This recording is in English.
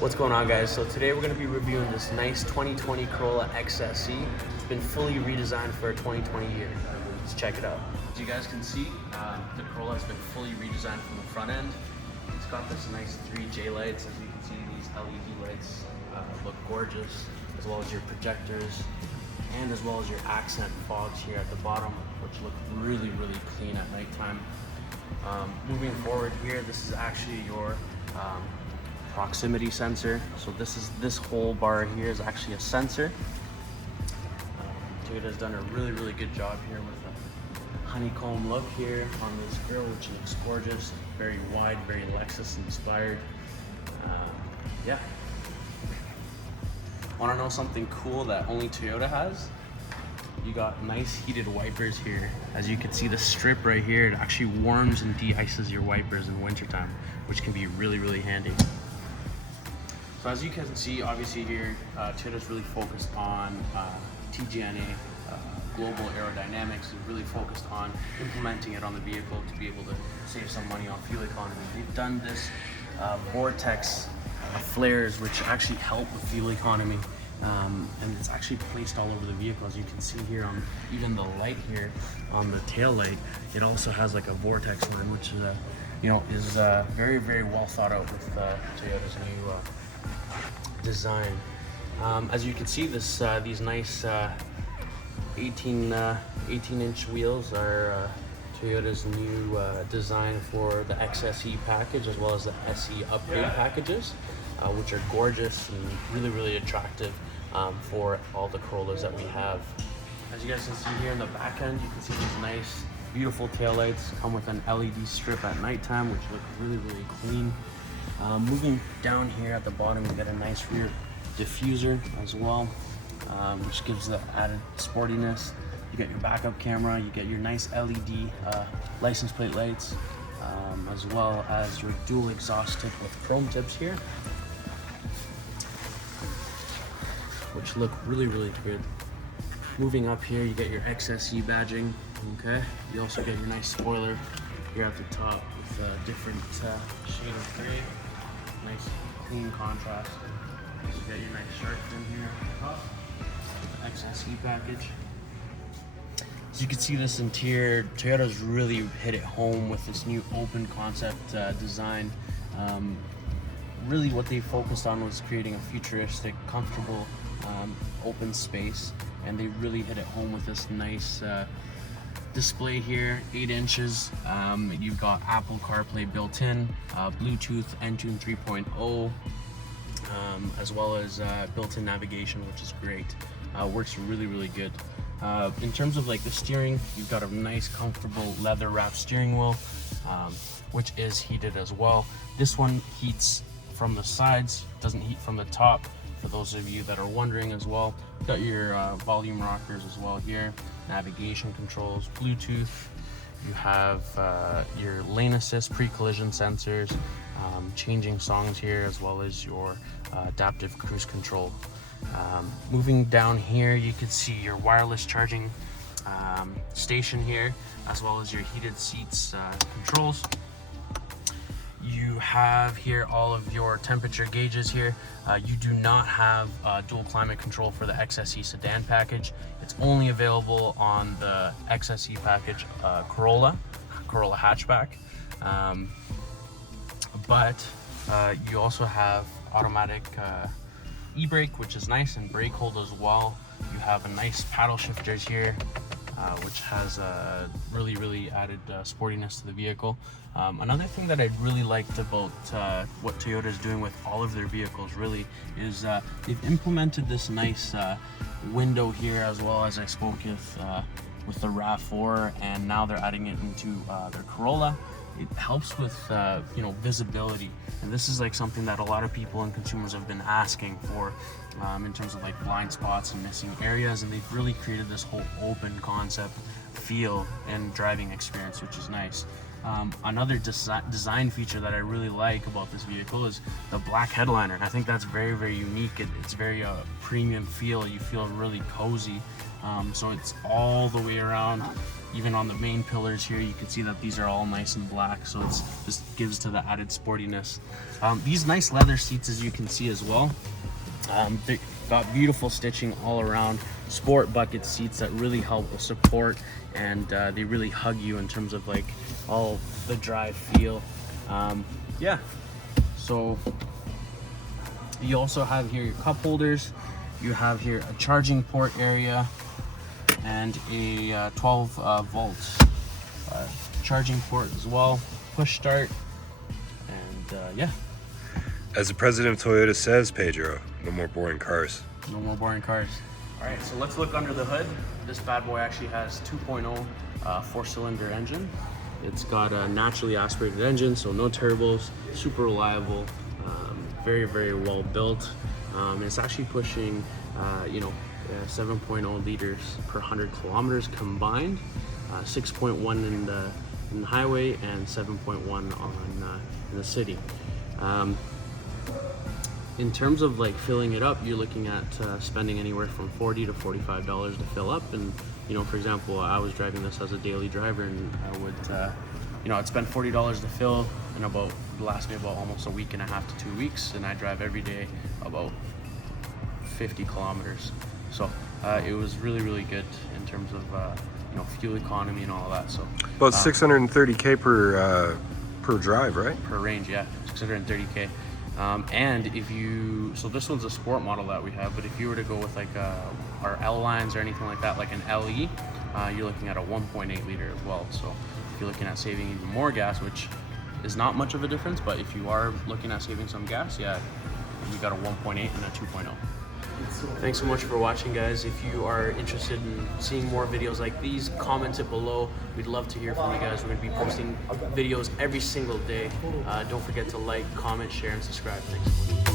What's going on, guys? So today we're going to be reviewing this nice 2020 Corolla XSE. It's been fully redesigned for a 2020 year. Let's check it out. As you guys can see, the Corolla has been fully redesigned from the front end. It's got this nice 3 J lights. As you can see, these LED lights look gorgeous, as well as your projectors and as well as your accent fogs here at the bottom, which look really, really clean at nighttime. Moving forward here, this is actually your proximity sensor. So this whole bar here is actually a sensor. Toyota's done a really, really good job here with a honeycomb look here on this grille, which looks gorgeous, very wide, very Lexus inspired. Yeah. Want to know something cool that only Toyota has? You got nice heated wipers here. As you can see, the strip right here, it actually warms and de-ices your wipers in wintertime, which can be really, really handy. So as you can see, obviously here, Toyota's really focused on TGNA, global aerodynamics, and really focused on implementing it on the vehicle to be able to save some money on fuel economy. They've done this vortex flares, which actually help with fuel economy. And it's actually placed all over the vehicle. As you can see here on even the light here on the tail light, it also has like a vortex line, which is very, very well thought out with Toyota's new design. As you can see, these nice 18-inch wheels are Toyota's new design for the XSE package, as well as the SE upgrade packages, which are gorgeous and really, really attractive for all the Corollas that we have. As you guys can see here in the back end, you can see these nice, beautiful taillights come with an LED strip at nighttime, which look really, really clean. Moving down here at the bottom, you get a nice rear diffuser as well, which gives the added sportiness. You get your backup camera, you get your nice LED license plate lights, as well as your dual exhaust tip with chrome tips here, which look really, really good. Moving up here, you get your XSE badging. Okay, you also get your nice spoiler here at the top with a different shade of gray. Nice clean contrast. So you get your nice shark fin here at the top, the XSE package. As you can see, this interior, Toyota's really hit it home with this new open concept design. Really what they focused on was creating a futuristic, comfortable, open space, and they really hit it home with this nice display here, 8 inches. You've got Apple CarPlay built in, Bluetooth, Entune 3.0, as well as built-in navigation, which is great. Works really, really good. In terms of like the steering, you've got a nice, comfortable leather-wrapped steering wheel, which is heated as well. This one heats from the sides, doesn't heat from the top, for those of you that are wondering as well. You've got your volume rockers as well here, navigation controls, Bluetooth. You have your lane assist, pre-collision sensors, changing songs here, as well as your adaptive cruise control. Moving down here, you can see your wireless charging station here, as well as your heated seats controls. You have here all of your temperature gauges here. You do not have dual climate control for the XSE sedan package. It's only available on the XSE package Corolla hatchback. But you also have automatic e-brake, which is nice, and brake hold as well. You have a nice paddle shifters here, which has really, really added sportiness to the vehicle. Another thing that I really liked about what Toyota is doing with all of their vehicles really is they've implemented this nice window here, as well as I spoke with the RAV4, and now they're adding it into their Corolla. It helps with visibility, and this is like something that a lot of people and consumers have been asking for, in terms of like blind spots and missing areas, and they've really created this whole open concept feel and driving experience, which is nice. Another design feature that I really like about this vehicle is the black headliner. I think that's very, very unique. It's very premium feel. You feel really cozy. So it's all the way around. Even on the main pillars here, you can see that these are all nice and black. So it's just gives to the added sportiness. These nice leather seats, as you can see as well. They got beautiful stitching all around. Sport bucket seats that really help with support, and they really hug you in terms of like all the drive feel. Yeah, so you also have here your cup holders. You have here a charging port area and a 12 volt charging port as well. Push start, and yeah. As the president of Toyota says, Pedro, no more boring cars. No more boring cars. All right, so let's look under the hood. This bad boy actually has 2.0 4-cylinder engine. It's got a naturally aspirated engine, so no turbos, super reliable, very, very well built. It's actually pushing, 7.0 liters per 100 kilometers combined, 6.1 in the highway and 7.1 on in the city. In terms of like filling it up, you're looking at spending anywhere from $40 to $45 to fill up. And for example, I was driving this as a daily driver, and I would, I'd spend $40 to fill, and it last me about almost a week and a half to 2 weeks, and I drive every day about 50 kilometers. So it was really, really good in terms of fuel economy and all of that. So about 630K per drive, right? Per range, yeah, 630K. And so this one's a sport model that we have, but if you were to go with like our L lines or anything like that, like an LE, you're looking at a 1.8 liter as well. So if you're looking at saving even more gas, which is not much of a difference, but if you are looking at saving some gas, yeah, you got a 1.8 and a 2.0. Thanks so much for watching, guys. If you are interested in seeing more videos like these, comment it below. We'd love to hear from you guys. We're going to be posting videos every single day. Don't forget to like, comment, share, and subscribe. Thanks so much.